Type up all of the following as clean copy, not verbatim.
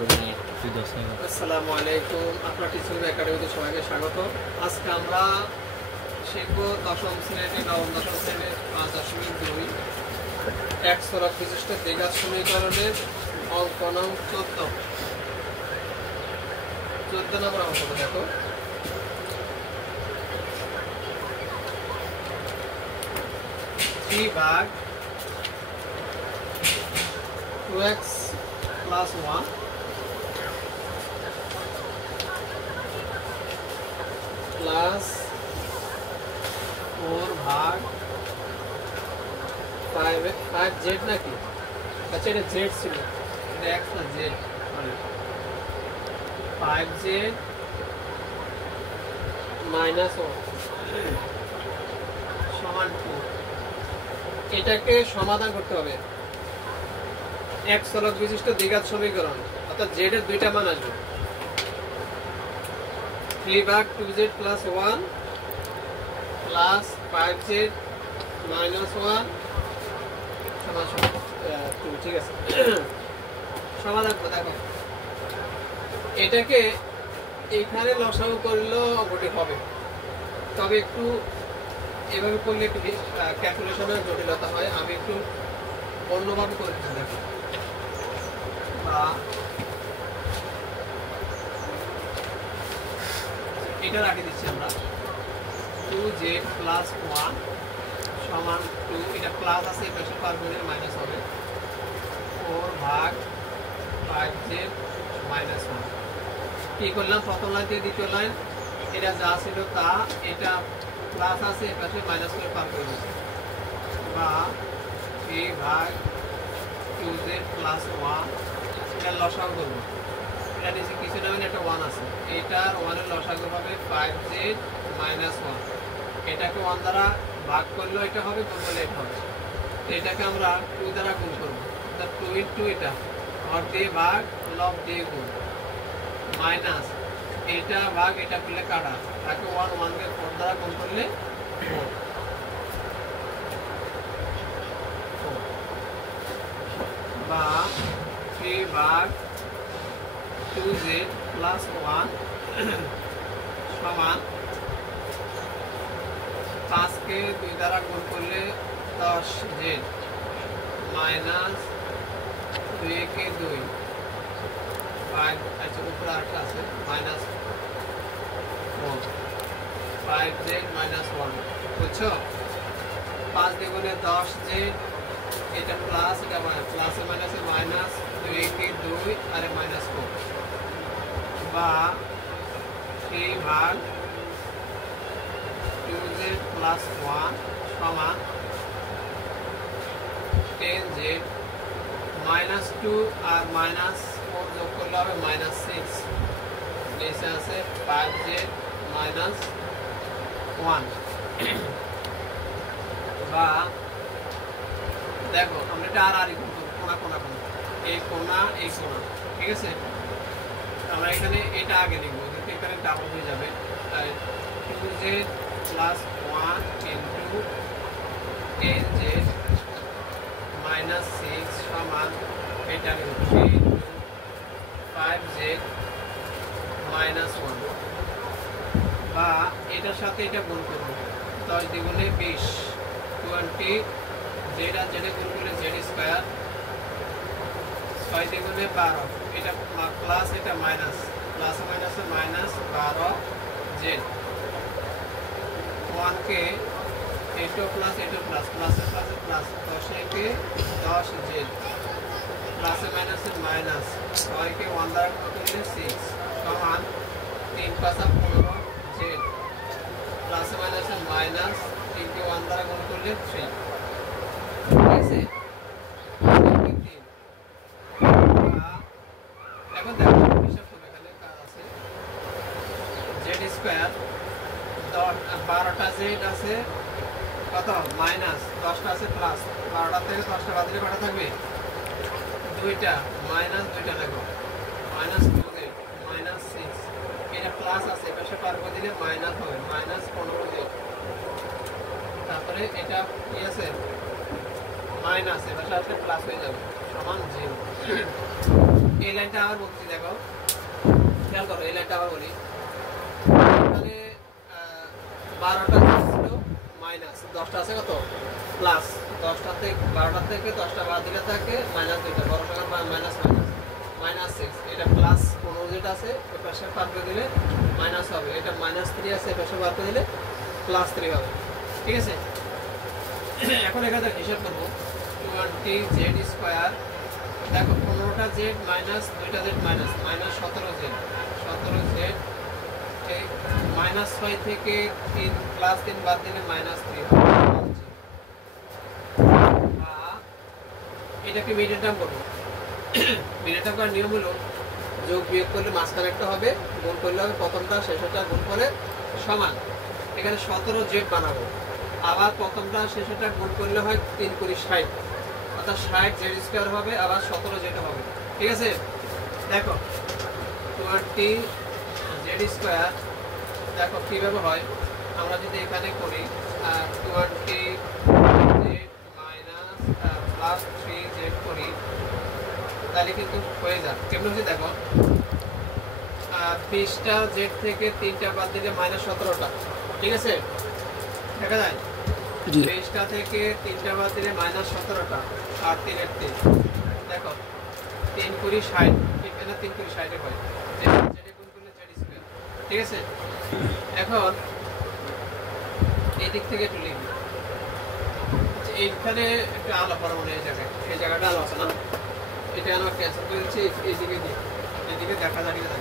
আসসালামু আলাইকুম, আপনার টিচিং একাডেমিতে সবাইকে স্বাগত। আজকে আমরা শিখব দশম শ্রেণী, নবম দশম শ্রেণীর 5.2 এক সরক বিশিষ্ট দ্বিঘাত সমীকরণের অঙ্ক নং 14 নম্বর অঙ্কটা দেখো। ভাগ 2x plus 1 প্লাস 4 ভাগ 5z নাকি? আচ্ছা, এটা z ছিল, এটা x না z, 5z মাইনাস 1 সমান 2। এটাকে সমাধান করতে হবে। এক সরল বিশিষ্ট দ্বিঘাত সমীকরণ, অর্থাৎ z এর দুইটা মান আসবে। 3 ভাগ 2z plus 1 plus 5z minus 1 সমান 2। ঠিক আছে, সমাধান করো। দেখো, এটাকে এখানে লসাগু করলেও অঙ্কটি হবে, তবে একটু এভাবে করলে একটু ক্যালকুলেশনের জটিলতা হয়। আমি একটু অন্যভাবে করে দিচ্ছি। দেখো, এটা রাখে দিচ্ছি আমরা 2z plus 1 সমান 2, এটা প্লাস আছে, এই পাশে পার করে মাইনাস হবে। 4 ভাগ 5z minus 1। কি করলাম? প্রথম লাইন থেকে দ্বিতীয় লাইন, এটা যা ছিল তা, এটা প্লাস আছে, এই পাশে মাইনাস করে পার করে দিচ্ছি, বা 3 ভাগ 2z plus 1। এটা লসাগু করবো, এটা নিচে কিছু নেবেন, একটা 1 আছে, এইটার 1 এর লসাগু হবে 5z minus 1। এটাকে 1 দ্বারা ভাগ করলেও এটা হবে, গুণ করলে এটা হবে। এটাকে আমরা 2 দ্বারা গুণ করবো, 2 into এটা হর দিয়ে ভাগ, লব দিয়ে গুণ, মাইনাস এটা ভাগ এটা করলে কাটা, তাকে 1 কে 4 দ্বারা গুণ করলে 4, বা 3 ভাগ 2z plus 1 সমান 5 কে 2 দ্বারা গুণ করলে 10z মাইনাস 2 কে 2 5, আচ্ছা উপরে আরেকটা আছে মাইনাস 4, 5z মাইনাস 1। বুঝছো? 5 দ্বিগুণে 10z, এটা প্লাস, এটা প্লাসে মাইনাসে মাইনাস, 2 কে 2 আর মাইনাস 4, বা 3 ভাগ 2z plus 1 সমান 10z মাইনাস 2 আর মাইনাস 4 যোগ করলে হবে মাইনাস 6, নিচে আছে 5z মাইনাস 1। বা দেখো, আমরা এটা আর গুণ করবো, কোনা কোনা কোনা, এই কোনা এই কোনা। ঠিক আছে, আমরা এখানে এটা আগে লিখবো, কিন্তু এখানে ডাবল হয়ে যাবে। 2z plus 1 into 10z minus 6 সমান এটা 3 into 5z minus 1। বা এটার সাথে এটা গুণ করবো, 10 দ্বিগুণে 20, 20 z আর z গুণ করলে z স্কয়ার, 6 দ্বিগুণে 12, এটা প্লাস এটা মাইনাস, প্লাস মাইনাসে মাইনাস 12z। 1 কে এটো প্লাস এটো প্লাস, প্লাসে প্লাসে প্লাস, 10 কে 10z, প্লাসে মাইনাসে মাইনাস, 6 কে 1 দ্বারা গুণ করলে 6 সমান 3 + 15z, প্লাসে মাইনাসে মাইনাস, 3 কে 1 দ্বারা গুণ করলে 3। ঠিক আছে, এখন দেখো হিসাব করবে, এখানে কাজ আছে। z স্কয়ার 12টা z আছে কত মাইনাস, 10টা আছে প্লাস, 12টা থেকে 10টা বাদ দিলে কটা থাকবে? 2টা, মাইনাস 2টা। দেখো মাইনাস 2z মাইনাস 6, এটা প্লাস আছে, পাশে পার করে দিলে মাইনাস হবে, মাইনাস 15z। তারপরে এটা কি আছে মাইনাস, এবার সাথে প্লাস হয়ে যাবে, সমান 0। এই লাইনটা আবার বলছি, দেখো খেয়াল করো, এই লাইনটা আবার বলি। এখানে 12টা ছিল মাইনাস, 10টা আছে কত প্লাস, 10টা থেকে 12টা থেকে 10টা বাদ দিলে থাকে মাইনাস 2টা, বড় সংখ্যা মাইনাস মাইনাস 6। এটা প্লাস 15 যেটা আছে ওই পাশে পার করে দিলে মাইনাস হবে, এটা মাইনাস 3 আছে এই পাশে পার করে দিলে প্লাস 3 হবে। ঠিক আছে, এখন এখানে হিসাব করবো 20z স্কয়ার। দেখো 15টা জেড মাইনাস 2টা Z minus minus 17z, 17z এই মাইনাস 6 থেকে 3 প্লাস 3 বাদ দিলে মাইনাস 3 হবে। এটাকে মিডিয়ান টার্ম করবো। মিডিয়ান টার্ম করার নিয়ম হলো যোগ বিয়োগ করলে মাঝখানে একটা হবে, গুণ করলে হবে প্রথমটা শেষটা গুণ করে সমান। এখানে 17z বানাবো, আবার প্রথমটা শেষটা গুণ করলে হয় 3 × 60, অর্থাৎ 60z স্কয়ার হবে, আবার 17z হবে। ঠিক আছে, দেখো 20z স্কয়ার, দেখো কিভাবে হয় আমরা যদি এখানে করি 20z মাইনাস প্লাস 3z করি তাহলে কিন্তু হয়ে যায়। কেমন হচ্ছে দেখো, 20টা জেড থেকে 3টা বাদ দিলে মাইনাস 17টা। ঠিক আছে, দেখা যায় 20টা থেকে 3টা বাদ দিলে মাইনাস 17টা, আর 3 এর 3, দেখো 3 × 60, এখানে 3 × 60 হয়, জেড গুণ করলে জেড স্কয়ার। ঠিক আছে, এখন এই দিক থেকে একটু লিখি, এইখানে একটা আলো পড়া মনে হয়, এই জায়গাটা আলো আছে না, এটা আমরা ক্যান্সেল করে দিচ্ছি, এইদিকে দিই, এদিকে দেখা যায় কিনা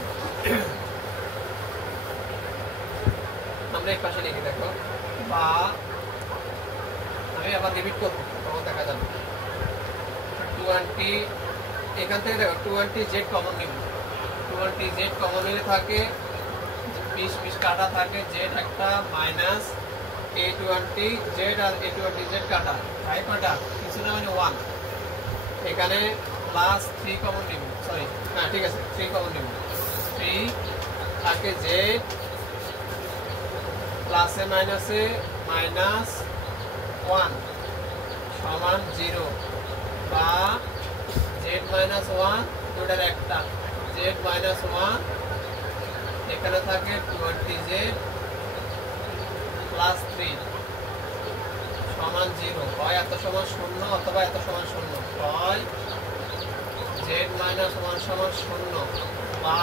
আমরা এই পাশে লিখে দেখো, বা আমি আবার রিপিট করবো তখন দেখা যাবে 20, এখান থেকে দেখো 20z কমন নিব, 20z কমন নিলে থাকে 20 কাটা থাকে, z একটা মাইনাস a20z আর a20z কাটা, তাই কাটা কিছু না মানে 1, এখানে প্লাস 3 কমন নিব, সরি হ্যাঁ ঠিক আছে 3 কমন নিব, 3 থাকে z প্লাসে মাইনাসে মাইনাস 1 সমান 0, বা z মাইনাস 1 দুটার একটা, z মাইনাস 1 এখানে থাকে 20z প্লাস 3 সমান 0, হয় এত সমান 0 অথবা এত সমান 0, হয় z মাইনাস 1 সমান 0 বা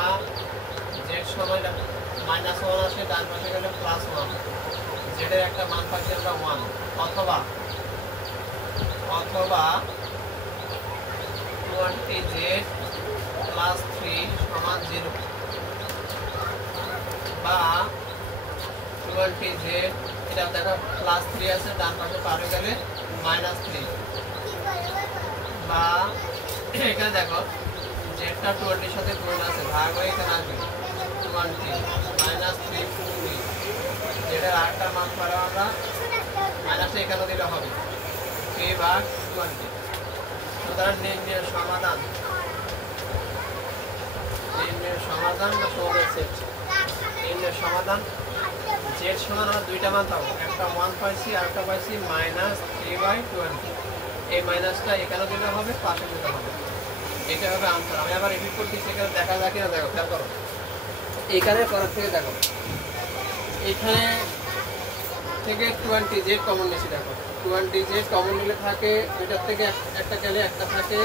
z সমান মাইনাস 1 আসে ডান পাশে গেলে প্লাস 1, z এর একটা মান পাচ্ছি আমরা 1, অথবা 20z প্লাস 3 সমান 0, বা 20z এটা দেখো প্লাস 3 আছে ডান পাশে পার হয়ে গেলে মাইনাস 3, বা এখানে দেখো জেডটা 20 এর সাথে গুণ আছে, ভাগ হয়ে এখানে আসবে 20 মাইনাস 3 যেটা আরেকটা মান পাবো আমরা, মাইনাসটা এখানে দিলে হবে 3/20। সুতরাং নির্ণয়ের সমাধান বা সমাধান সেট, নির্ণয়ের সমাধান z সমান আমরা দুইটা মান পাবো, একটা 1 পাইছি আর একটা পাইছি মাইনাস 3/20, এই মাইনাসটা এখানে দিলে হবে, পাশে দিতে হবে, এটা হবে আনসার। আমি আবার রিপিট করছি, সেখানে দেখা যায় কিনা দেখো, খেয়াল করো, এখানে করার থেকে দেখো এখানে থেকে 20z কমন নিয়েছি, দেখো 20z কমন নিলে থাকে দুইটার থেকে একটা গেলে একটা থাকে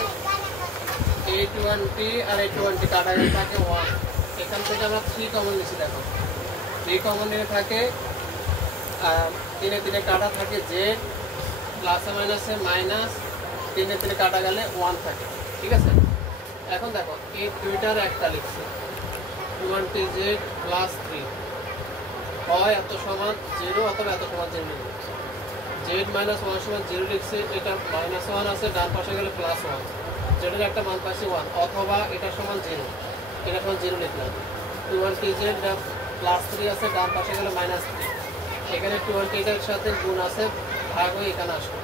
a20 আর a20 কাটা গেলে থাকে 1, এখান থেকে আমরা 3 কমন নিয়েছি, দেখো 3 কমন নিলে থাকে 3 এ 3 কাটা থাকে z প্লাসে মাইনাসে মাইনাস 3 এ 3 কাটা গেলে 1 থাকে। ঠিক আছে, এখন দেখো এই দুইটার একটা লিখছি 20z প্লাস 3, হয় এত সমান 0 অথবা এত সমান 0 লিখবে, z মাইনাস 1 সমান 0 লিখছে, এটা মাইনাস 1 আছে ডান পাশে গেলে প্লাস 1, যেটার একটা মান পাচ্ছি 1, অথবা এটা সমান 0, এটা সমান 0 লিখলাম, 20z প্লাস 3 আছে ডান পাশে গেলে মাইনাস 3, এখানে 20 এর সাথে গুণ আছে, ভাগ হয়ে এখানে আসবে,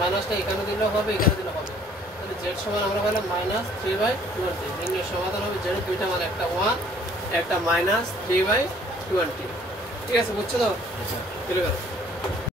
মাইনাসটা এখানে দিলেও হবে এখানে দিলেও হবে, তাহলে z সমান আমরা পেলাম মাইনাস 3/20। নির্ণয়ের সমাধান হবে z এর দুইটা মান, একটা 1 একটা মাইনাস 3/20। ঠিক আছে, বুঝছো তো?